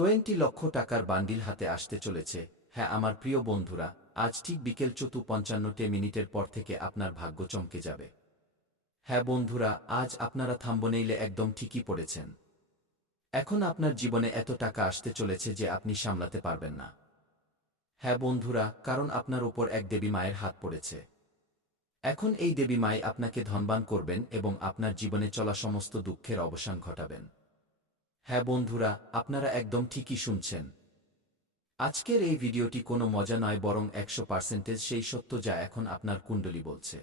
20 লক্ষ টাকার বান্ডিল হাতে আসতে চলেছে। হ্যাঁ আমার প্রিয় বন্ধুরা, আজ ঠিক বিকেল 4:55 পর থেকে আপনার ভাগ্য চমকে যাবে। হ্যাঁ বন্ধুরা, আজ আপনারা থাম্বনেইলে একদম ঠিকই পড়েছেন। এখন আপনার জীবনে এত টাকা আসতে চলেছে যে আপনি সামলাতে পারবেন না। হ্যাঁ বন্ধুরা, কারণ আপনার উপর এক দেবী মায়ের হাত পড়েছে। এখন এই দেবী মাই আপনাকে ধনবান করবেন এবং আপনার জীবনে চলা সমস্ত দুঃখের অবসান ঘটাবেন। হ্যাঁ বন্ধুরা, আপনারা একদম ঠিকই শুনছেন। আজকের এই ভিডিওটি কোনো মজা নয়, বরং 100% সেই সত্য যা এখন আপনার কুণ্ডলী বলছে।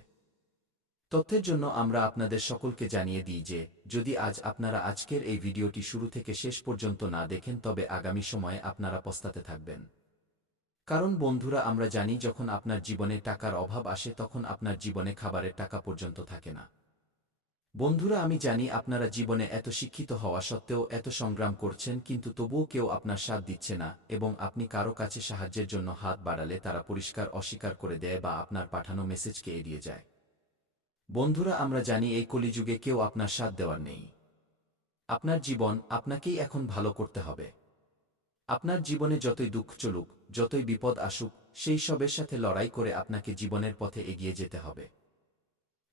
তথ্যের জন্য আমরা আপনাদের সকলকে জানিয়ে দিই যে, যদি আজ আপনারা আজকের এই ভিডিওটি শুরু থেকে শেষ পর্যন্ত না দেখেন তবে আগামী সময়ে আপনারা পস্তাতে থাকবেন। কারণ বন্ধুরা, আমরা জানি যখন আপনার জীবনে টাকার অভাব আসে তখন আপনার জীবনে খাবারের টাকা পর্যন্ত থাকে না। বন্ধুরা, আমি জানি আপনারা জীবনে এত শিক্ষিত হওয়া সত্ত্বেও এত সংগ্রাম করছেন, কিন্তু তবুও কেউ আপনার সাথ দিচ্ছে না এবং আপনি কারো কাছে সাহায্যের জন্য হাত বাড়ালে তারা পরিষ্কার অস্বীকার করে দেয় বা আপনার পাঠানো মেসেজকে এড়িয়ে যায়। বন্ধুরা, আমরা জানি এই কলিযুগে কেউ আপনার সাথ দেওয়ার নেই। আপনার জীবন আপনাকেই এখন ভালো করতে হবে। আপনার জীবনে যতই দুঃখ চলুক, যতই বিপদ আসুক, সেই সবের সাথে লড়াই করে আপনাকে জীবনের পথে এগিয়ে যেতে হবে।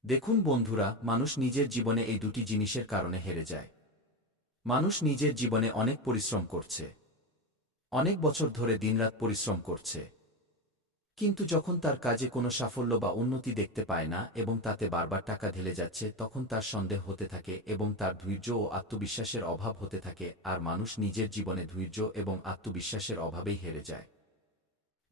দেখুন বন্ধুরা, মানুষ নিজের জীবনে এই দুটি জিনিসের কারণে হেরে যায়। মানুষ নিজের জীবনে অনেক পরিশ্রম করছে, অনেক বছর ধরে দিনরাত পরিশ্রম করছে, কিন্তু যখন তার কাজে কোনো সাফল্য বা উন্নতি দেখতে পায় না এবং তাতে বারবার টাকা ঢেলে যাচ্ছে, তখন তার সন্দেহ হতে থাকে এবং তার ধৈর্য ও আত্মবিশ্বাসের অভাব হতে থাকে। আর মানুষ নিজের জীবনে ধৈর্য এবং আত্মবিশ্বাসের অভাবেই হেরে যায়।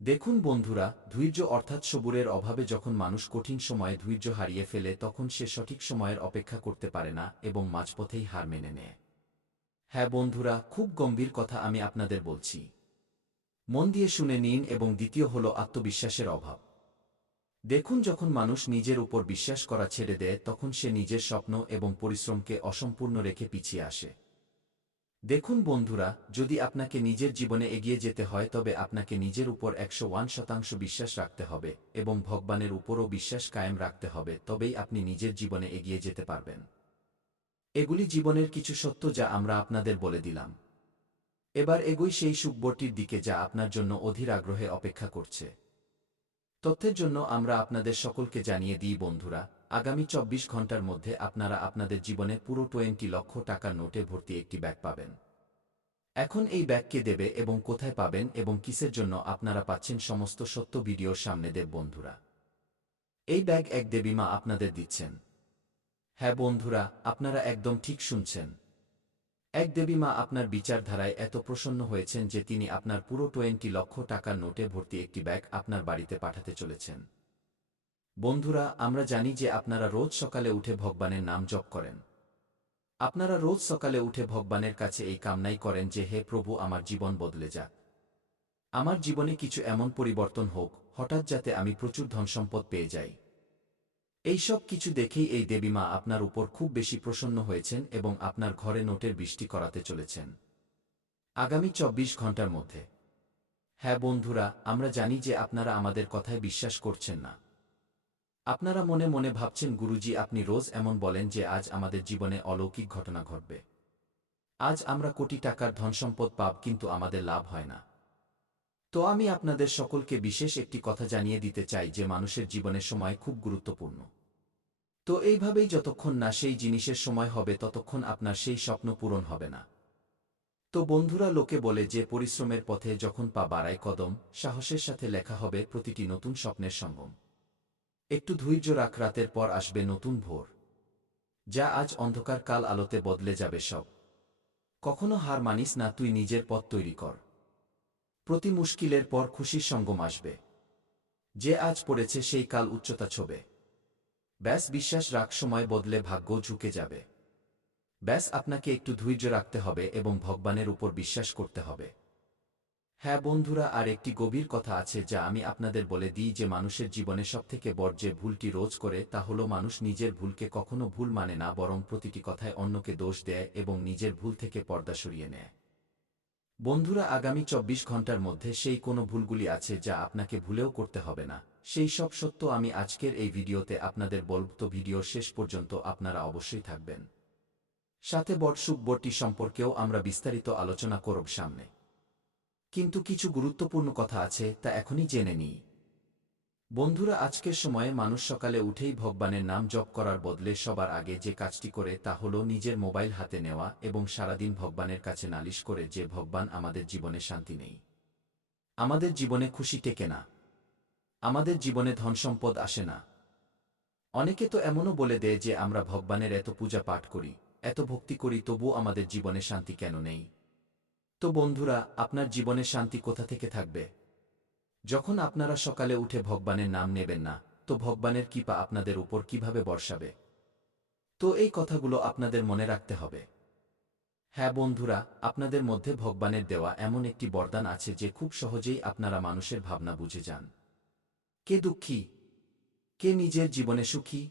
দেখুন বন্ধুরা, ধৈর্য অর্থাৎ সবুরের অভাবে যখন মানুষ কঠিন সময়ে ধৈর্য হারিয়ে ফেলে তখন সে সঠিক সময়ের অপেক্ষা করতে পারে না এবং মাঝপথেই হার মেনে নেয়। হ্যাঁ বন্ধুরা, খুব গম্ভীর কথা আমি আপনাদের বলছি। মন দিয়ে শুনে নিন। এবং দ্বিতীয় হল আত্মবিশ্বাসের অভাব। দেখুন, যখন মানুষ নিজের উপর বিশ্বাস করা ছেড়ে দেয় তখন সে নিজের স্বপ্ন এবং পরিশ্রমকে অসম্পূর্ণ রেখে পিছিয়ে আসে। দেখুন বন্ধুরা, যদি আপনাকে নিজের জীবনে এগিয়ে যেতে হয় তবে আপনাকে নিজের উপর 101% বিশ্বাস রাখতে হবে এবং ভগবানের উপরও বিশ্বাস কায়েম রাখতে হবে, তবেই আপনি নিজের জীবনে এগিয়ে যেতে পারবেন। এগুলি জীবনের কিছু সত্য যা আমরা আপনাদের বলে দিলাম। এবার এগোই সেই সুখবরটির দিকে যা আপনার জন্য অধীর আগ্রহে অপেক্ষা করছে। তথ্যের জন্য আমরা আপনাদের সকলকে জানিয়ে দিই বন্ধুরা, আগামী 24 ঘন্টার মধ্যে আপনারা আপনাদের জীবনে পুরো 20 লক্ষ টাকার নোটে ভর্তি একটি ব্যাগ পাবেন। এখন এই ব্যাগ কে দেবে এবং কোথায় পাবেন এবং কিসের জন্য আপনারা পাচ্ছেন সমস্ত সত্য ভিডিওর সামনে দেব বন্ধুরা। এই ব্যাগ এক দেবী মা আপনাদের দিচ্ছেন। হ্যাঁ বন্ধুরা, আপনারা একদম ঠিক শুনছেন। এক দেবী মা আপনার বিচারধারায় এত প্রসন্ন হয়েছেন যে তিনি আপনার পুরো 20 লক্ষ টাকার নোটে ভর্তি একটি ব্যাগ আপনার বাড়িতে পাঠাতে চলেছেন। বন্ধুরা, আমরা জানি যে আপনারা রোজ সকালে উঠে ভগবানের নাম জপ করেন। আপনারা রোজ সকালে উঠে ভগবানের কাছে এই কামনাই করেন যে, হে প্রভু, আমার জীবন বদলে যাক। আমার জীবনে কিছু এমন পরিবর্তন হোক হঠাৎ যাতে আমি প্রচুর ধনসম্পদ পেয়ে যাই। এই সব কিছু দেখেই এই দেবী মা আপনার উপর খুব বেশি প্রসন্ন হয়েছেন এবং আপনার ঘরে নোটের বৃষ্টি করাতে চলেছেন আগামী 24 ঘন্টার মধ্যে। হ্যাঁ বন্ধুরা, আমরা জানি যে আপনারা আমাদের কথায় বিশ্বাস করছেন না। আপনারা মনে মনে ভাবছেন, গুরুজি আপনি রোজ এমন বলেন যে আজ আমাদের জীবনে অলৌকিক ঘটনা ঘটবে, আজ আমরা কোটি টাকার ধনসম্পদ পাব, কিন্তু আমাদের লাভ হয় না। তো আমি আপনাদের সকলকে বিশেষ একটি কথা জানিয়ে দিতে চাই যে মানুষের জীবনে সময় খুব গুরুত্বপূর্ণ। তো এইভাবেই যতক্ষণ না সেই জিনিসের সময় হবে ততক্ষণ আপনার সেই স্বপ্ন পূরণ হবে না। তো বন্ধুরা, লোকে বলে যে পরিশ্রমের পথে যখন পা বাড়ায় কদম, সাহসের সাথে লেখা হবে প্রতিটি নতুন স্বপ্নের সঙ্গম। একটু ধৈর্য রাখ, রাতের পর আসবে নতুন ভোর। যা আজ অন্ধকার কাল আলোতে বদলে যাবে সব। কখনো হার মানিস না, তুই নিজের পথ তৈরি কর। প্রতি মুশকিলের পর খুশির সঙ্গম আসবে। যে আজ পড়েছে সেই কাল উচ্চতা ছোবে। ব্যাস বিশ্বাস রাখ, সময় বদলে ভাগ্য ঝুঁকে যাবে। ব্যাস আপনাকে একটু ধৈর্য রাখতে হবে এবং ভগবানের উপর বিশ্বাস করতে হবে। হ্যাঁ বন্ধুরা, আর একটি গভীর কথা আছে যা আমি আপনাদের বলে দিই যে মানুষের জীবনে সবথেকে বড় যে ভুলটি রোজ করে তা হলো মানুষ নিজের ভুলকে কখনো ভুল মানে না, বরং প্রতিটি কথায় অন্যকে দোষ দেয় এবং নিজের ভুল থেকে পর্দা সরিয়ে নেয়। বন্ধুরা, আগামী 24 ঘন্টার মধ্যে সেই কোনো ভুলগুলি আছে যা আপনাকে ভুলেও করতে হবে না। সেই সব সত্য আমি আজকের এই ভিডিওতে আপনাদের বলব, তো ভিডিওর শেষ পর্যন্ত আপনারা অবশ্যই থাকবেন। সাথে বট সুখবরটি সম্পর্কেও আমরা বিস্তারিত আলোচনা করব সামনে। কিন্তু কিছু গুরুত্বপূর্ণ কথা আছে তা এখনই জেনে নিই। বন্ধুরা, আজকের সময়ে মানুষ সকালে উঠেই ভগবানের নাম জপ করার বদলে সবার আগে যে কাজটি করে তা হল নিজের মোবাইল হাতে নেওয়া এবং সারাদিন ভগবানের কাছে নালিশ করে যে ভগবান আমাদের জীবনে শান্তি নেই, আমাদের জীবনে খুশি টেকে না, আমাদের জীবনে ধনসম্পদ আসে না। অনেকে তো এমনও বলে দেয় যে আমরা ভগবানের এত পূজা পাঠ করি, এত ভক্তি করি, তবুও আমাদের জীবনে শান্তি কেন নেই? তো বন্ধুরা, আপনার জীবনে শান্তি কোথা থেকে থাকবে? যখন আপনারা সকালে উঠে ভগবানের নাম নেবেন না, তো ভগবানের কৃপা আপনাদের উপর কিভাবে বর্ষাবে? তো এই কথাগুলো আপনাদের মনে রাখতে হবে। হ্যাঁ বন্ধুরা, আপনাদের মধ্যে ভগবানের দেওয়া এমন একটি বরদান আছে যে খুব সহজেই আপনারা মানুষের ভাবনা বুঝে যান। কে দুঃখী, কে নিজের জীবনে সুখী,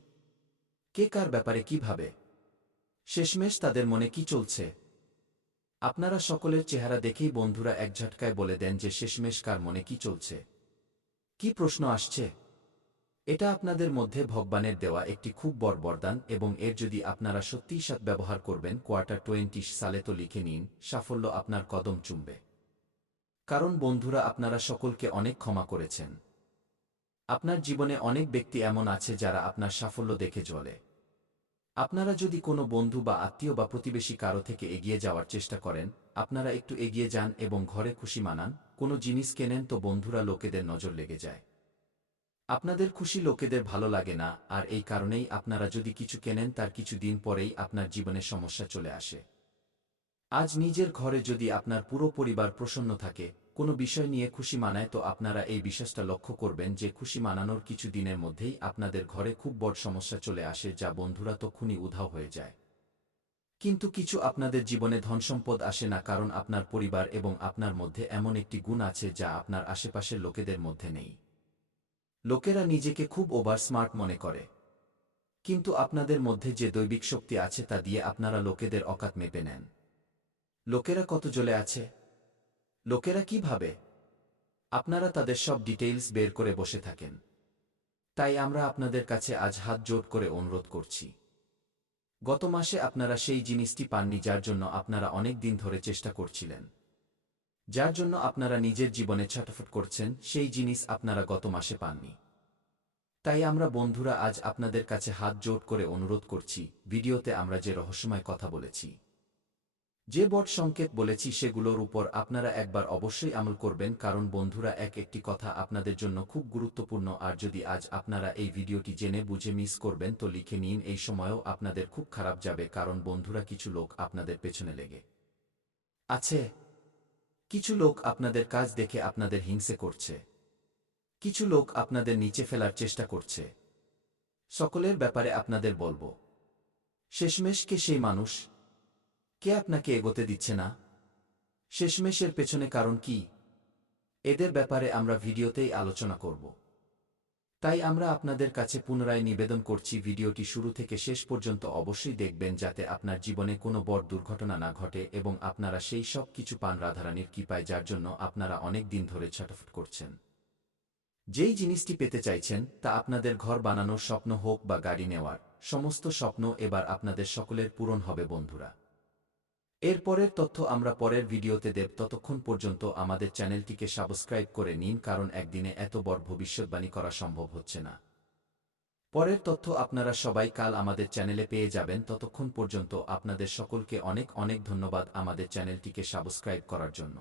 কে কার ব্যাপারে কি ভাবে, শেষমেশ তাদের মনে কি চলছে। আপনারা সকলের চেহারা দেখেই বন্ধুরা এক ঝটকায় বলে দেন যে শেষমেশ কার মনে কি চলছে। কি প্রশ্ন আসছে? এটা আপনাদের মধ্যে ভগবানের দেওয়া একটি খুব বড় বরদান এবং এর যদি আপনারা সত্যিই সদ্ব্যবহার করবেন কোয়ার্টার 20 সালে, তো লিখে নিন, সাফল্য আপনার কদম চুমবে। কারণ বন্ধুরা, আপনারা সকলকে অনেক ক্ষমা করেছেন। আপনার জীবনে অনেক ব্যক্তি এমন আছে যারা আপনার সাফল্য দেখে জ্বলে। আপনারা যদি কোনো বন্ধু বা আত্মীয় বা প্রতিবেশী কারো থেকে এগিয়ে যাওয়ার চেষ্টা করেন, আপনারা একটু এগিয়ে যান এবং ঘরে খুশি মানান, কোনো জিনিস কেনেন, তো বন্ধুরা লোকেদের নজর লেগে যায়। আপনাদের খুশি লোকেদের ভালো লাগে না, আর এই কারণেই আপনারা যদি কিছু কেনেন তার কিছু দিন পরেই আপনার জীবনে সমস্যা চলে আসে। আজ নিজের ঘরে যদি আপনার পুরো পরিবার প্রসন্ন থাকে, কোনো বিষয় নিয়ে খুশি মানায়, তো আপনারা এই বিশ্বাসটা লক্ষ্য করবেন যে খুশি মানানোর কিছু দিনের মধ্যেই আপনাদের ঘরে খুব বড় সমস্যা চলে আসে, যা বন্ধুরা তক্ষুনি উধাও হয়ে যায়। কিন্তু কিছু আপনাদের জীবনে ধনসম্পদ আসে না, কারণ আপনার পরিবার এবং আপনার মধ্যে এমন একটি গুণ আছে যা আপনার আশেপাশের লোকেদের মধ্যে নেই। লোকেরা নিজেকে খুব ওভার স্মার্ট মনে করে, কিন্তু আপনাদের মধ্যে যে দৈবিক শক্তি আছে তা দিয়ে আপনারা লোকেদের অকাত মেপে নেন। লোকেরা কত জ্বলে আছে, লোকেরা কি ভাবে, আপনারা তাদের সব ডিটেইলস বের করে বসে থাকেন। তাই আমরা আপনাদের কাছে আজ হাত জোড় করে অনুরোধ করছি। গত মাসে আপনারা সেই জিনিসটি পাননি যার জন্য আপনারা অনেক দিন ধরে চেষ্টা করছিলেন, যার জন্য আপনারা নিজের জীবনে ছটফট করছেন, সেই জিনিস আপনারা গত মাসে পাননি। তাই আমরা বন্ধুরা আজ আপনাদের কাছে হাত জোড় করে অনুরোধ করছি, ভিডিওতে আমরা যে রহস্যময় কথা বলেছি, যে বট সংকেত বলেছি, সেগুলোর উপর আপনারা একবার অবশ্যই আমল করবেন, কারণ বন্ধুরা একটি কথা আপনাদের জন্য খুব গুরুত্বপূর্ণ। আর যদি আজ আপনারা এই ভিডিওটি জেনে বুঝে মিস করবেন, তো লিখে নিন, এই সময়েও আপনাদের খুব খারাপ যাবে, কারণ বন্ধুরা কিছু লোক আপনাদের পেছনে লেগে আছে। কিছু লোক আপনাদের কাজ দেখে আপনাদের হিংসে করছে, কিছু লোক আপনাদের নিচে ফেলার চেষ্টা করছে। সকলের ব্যাপারে আপনাদের বলবো, শেষমেশ কে সেই মানুষ, কে আপনাকে এগোতে দিচ্ছে না? শেষমেশের পেছনে কারণ কি? এদের ব্যাপারে আমরা ভিডিওতেই আলোচনা করব। তাই আমরা আপনাদের কাছে পুনরায় নিবেদন করছি, ভিডিওটি শুরু থেকে শেষ পর্যন্ত অবশ্যই দেখবেন, যাতে আপনার জীবনে কোনো বড় দুর্ঘটনা না ঘটে এবং আপনারা সেই সব কিছু পান রাধারানীর কৃপায়, যার জন্য আপনারা অনেক দিন ধরে ছটফট করছেন। যেই জিনিসটি পেতে চাইছেন তা আপনাদের ঘর বানানোর স্বপ্ন হোক বা গাড়ি নেওয়ার, সমস্ত স্বপ্ন এবার আপনাদের সকলের পূরণ হবে বন্ধুরা। এর পরের তথ্য আমরা পরের ভিডিওতে দেব, ততক্ষণ পর্যন্ত আমাদের চ্যানেলটিকে সাবস্ক্রাইব করে নিন, কারণ একদিনে এত বড় ভবিষ্যৎবাণী করা সম্ভব হচ্ছে না। পরের তথ্য আপনারা সবাই কাল আমাদের চ্যানেলে পেয়ে যাবেন। ততক্ষণ পর্যন্ত আপনাদের সকলকে অনেক অনেক ধন্যবাদ আমাদের চ্যানেলটিকে সাবস্ক্রাইব করার জন্য।